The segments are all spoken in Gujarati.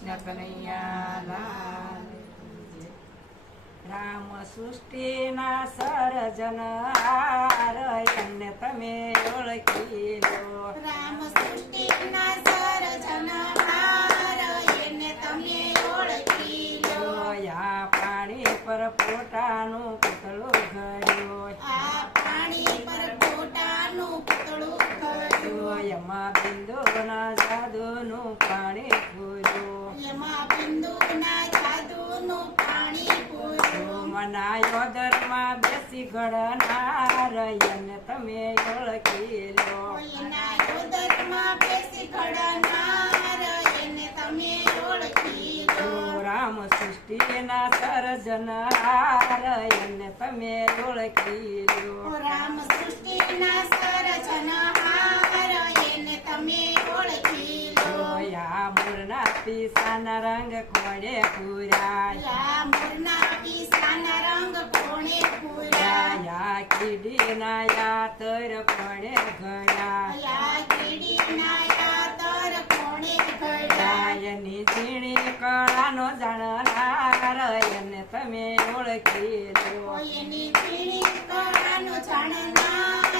કૃષ્ણ કનૈયા લાલ રામ સૃષ્ટિના સર્જનહાર એને તમે ઓળખી લો રામ સૃષ્ટિના સર્જનહાર એને તમે ઓળખી લો આ પાણી પર પોતાનું પૂતળું ઘડ્યું આ પાણી પર પોતાનું પૂતળું ઘડ્યું એમાં બિંદુના જાદુનું પાણી પૂર્યું એમાં બિંદુના જાદુનું પાણી પૂર્યું મનાયો દરમાં બેસી ઘડનાર એને તમે ઓળખી લો એના ઉદરમાં બેસી ઘડનાર એને તમે ઓળખી લો રામ સૃષ્ટિના સર્જનહાર એને તમે ઓળખી લો રામ સૃષ્ટિના સર્જનહાર એને તમે ઓળખી લો આ મોરના પીસાના રંગ કોણે પૂર્યા યા મોરના પીસાના રંગ કોણે પૂર્યા યા કીડીના યાતર કોણે ઘડ્યા યા કીડીના યાતર કોણે ઘડ્યા એની ઝીણી કળાનો જાણનાર એને તમે ઓળખી લો એની ઝીણી કળાનો જાણનાર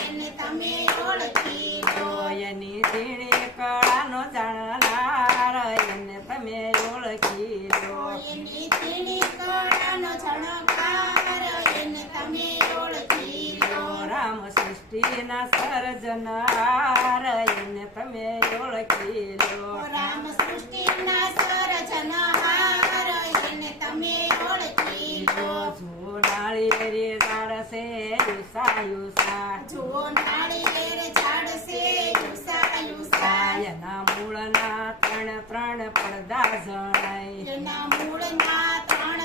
એને તમે ઓળખી લો એની ઝીણી કળાનો જાણનાર એને તમે ઓળખી લો એની ઝીણી કળાનો જાણકાર એને તમે ઓળખી લો રામ સૃષ્ટિના સર્જનહાર એને તમે ઓળખી લો રામ સૃષ્ટિના સર્જનહાર એને તમે ઓળખી લો જો નાળિયેરી ઝાડ છે યુસા યુસા જુઓ નાળિયેર ઝાડ છે યુસા યુસા એના મૂળના ત્રણ પડદા જણાય એના મૂળના ત્રણ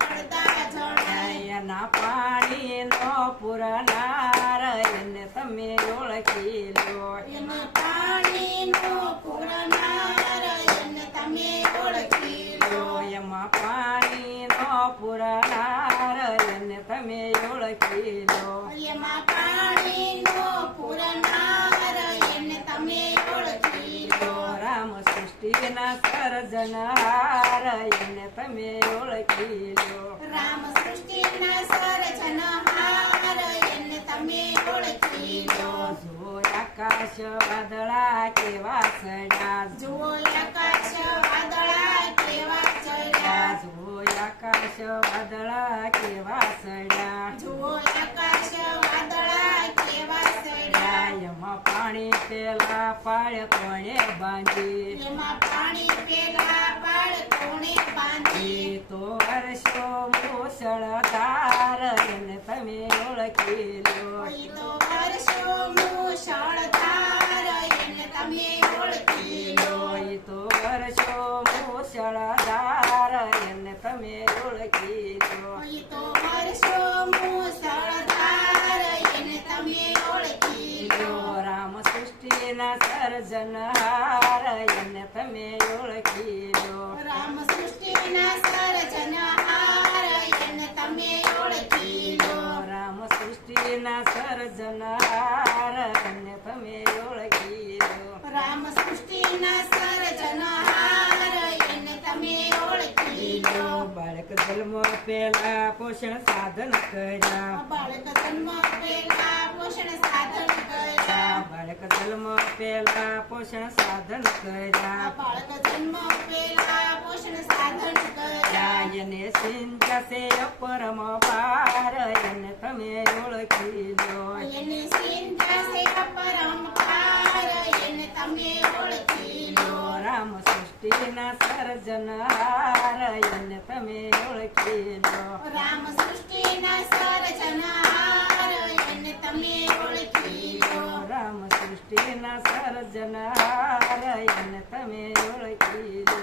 પડદા જણાય એના પાણીનો પુરનાર એને તમે ઓળખી લો એને પાણીનો પૂરનાર એને તમે ઓળખી લો એમાં પાણીનો પુરનાર એને તમે ઓળખી લો એમાં પાણીનો પૂરનાર એને તમે ઓળખી લો રામ સૃષ્ટિના સર્જનહાર એને તમે ઓળખી લો રામ સૃષ્ટિના સર્જનહાર એને તમે ઓળખી લો જો આકાશ વાદળા કેવા સડ્યા જુઓ આકાશ વાદળા કેવા ચડ્યા જો આકાશ વાદળા કેવા સડ્યા જુઓ આકાશ વાદળા કેવા ચડ્યા એમાં પાણી પેલા પાળ કોણે બાંધી એમાં પાણી પેલા પાળ કોણે બાંધી એ તો વર્ષો મુસળધાર એને તમે ઓળખી લો કોઈ તો વર્ષો મુશળધાર એને તમે ઓળખી લો એ તો વર્ષો મુસળધાર એને તમે ઓળખી લો કોઈ તો વર્ષો મુશળધાર એને તમે ઓળખી લો રામ સૃષ્ટિના સર્જનહાર એને તમે ઓળખી લો રામ સૃષ્ટિના સર્જનહાર એને તમે ઓળખી લો રામ સૃષ્ટિના સર્જનહાર એને તમે ઓળખી લો રામ સૃષ્ટિના સર્જનહાર એને તમે ઓળખી લો બાળક જન્મ પેલા પોષણ સાધન કર્યા બાળક જન્મ પહેલા પોષણ સાધન કર્યા બાળક જન્મ પેલા પોષણ સાધન કર્યા બાળક જન્મ પહેલા પોષણ સાધન કર્યા એને સિંચશે પરમ પાર એને તમે ઓળખી લો એને સિંધા સે પરંપાર એને તમે ઓળખી લો રામ સૃષ્ટિના સર્જનહાર એને તમે ઓળખી લો રામ સૃષ્ટિના સર્જનહાર એને તમે ઓળખી લો રામ સૃષ્ટિના સર્જનહાર એને તમે ઓળખી લો